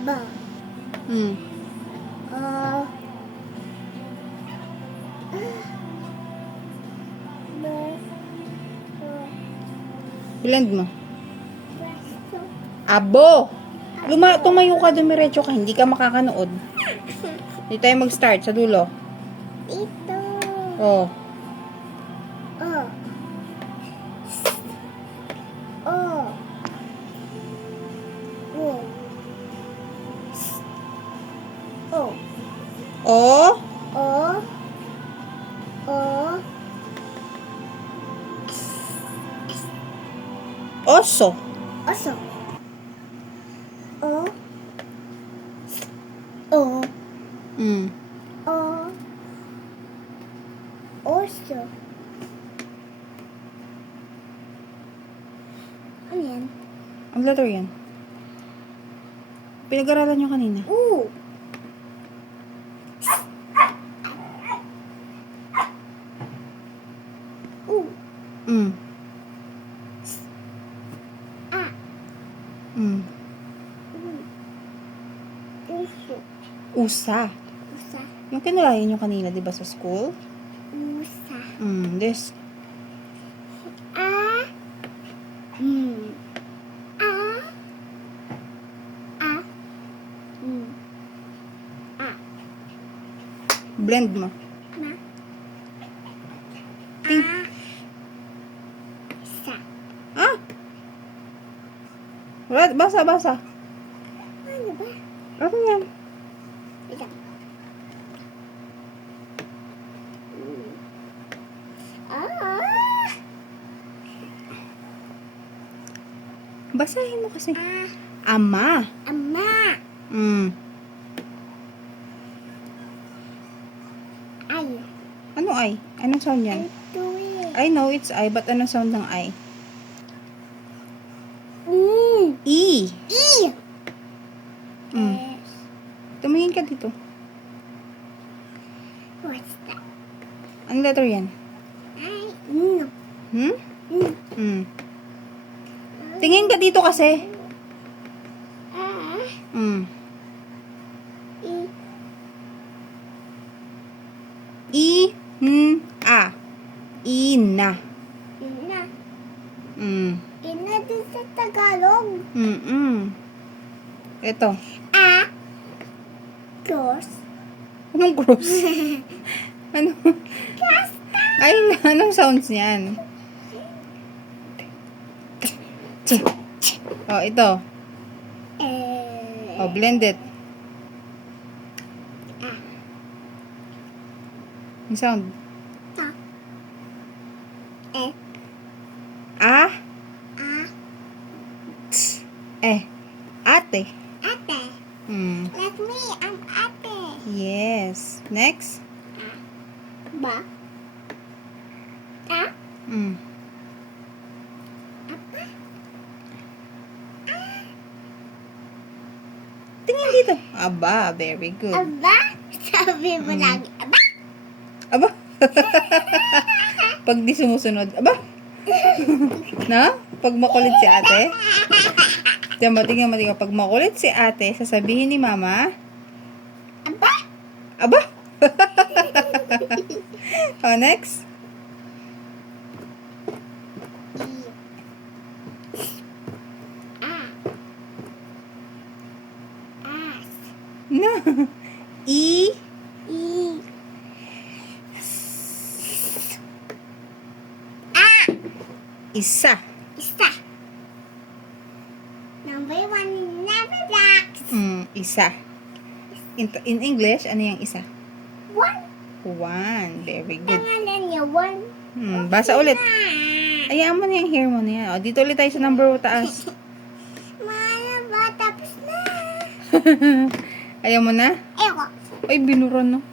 Ba. Hmm. Ba. Blend mo. Baso. Abo! Tumayo ka, dumiretso ka. Hindi ka makakanood. Hindi tayo mag-start sa dulo. Ito. Oh. Oh. Oh. Oh. Oh. Oh. Oh. Oh. Oso. Oso. Oh. Oh. Hmm. Oh. Oso. Ano yan? Ang letter yan. Pinag-aralan nyo kanina. Ooh. Ooh. Hmm. Ah. Hmm. Uso. Usa. Usa. Yung kinulayan nyo kanina, di ba, sa school? Usa. Hmm. This. Ah. Hmm. Ah. Ah. Hmm. Ah. Blend mo. Ma. Ting. Ah. Sa. Ah! Wala, basa. Ano ba? Ano yan? Ito. Ah. Basahin mo kasi. Ah. Ama. Ama. Hmm. Ay. Ano ay? Anong sound yan? Ito eh. I know it's I, but anong sound ng I? E. E. Hmm. S. Tumingin ka dito. What's that? Anong letter yan? Ay. No. Hmm? No. Hmm. Tingin ka dito kasi. Ah. Hmm. E. I. N. A. Ina. Ina. Hmm. Ina din sa Tagalog. Ito. A. Cross. Anong cross? Ano? Cross. Ay, anong sounds niyan? Oh, ito. Eh. Oh, blend it. Ah. Yung sound. Ta. Eh. Ah. Ah. Eh. Ate. Ate. Hmm. Like me, I'm ate. Yes. Next. Ba. Ta. Hmm. Apa. Tingin dito. Aba, very good. Aba. Sabi mo lagi. Aba. Aba. Pag di sumusunod. Aba. Na? Pag makulit si ate. Tingnan mo. Pag makulit si ate, sasabihin ni mama, Aba. aba. Oh, next. Ah. As. No. I. E. Ah. Isa. Isa. Number one, never blocks. Isa. In English, ano yung isa? One. One. Very good. Pangalan niya, one. Basa ulit. Ah. Ayaw mo na yung hair mo na yan. O, dito ulit tayo sa number taas. Mana ba? Tapos na. Ayaw mo na? Ewa. Ay, binuran no.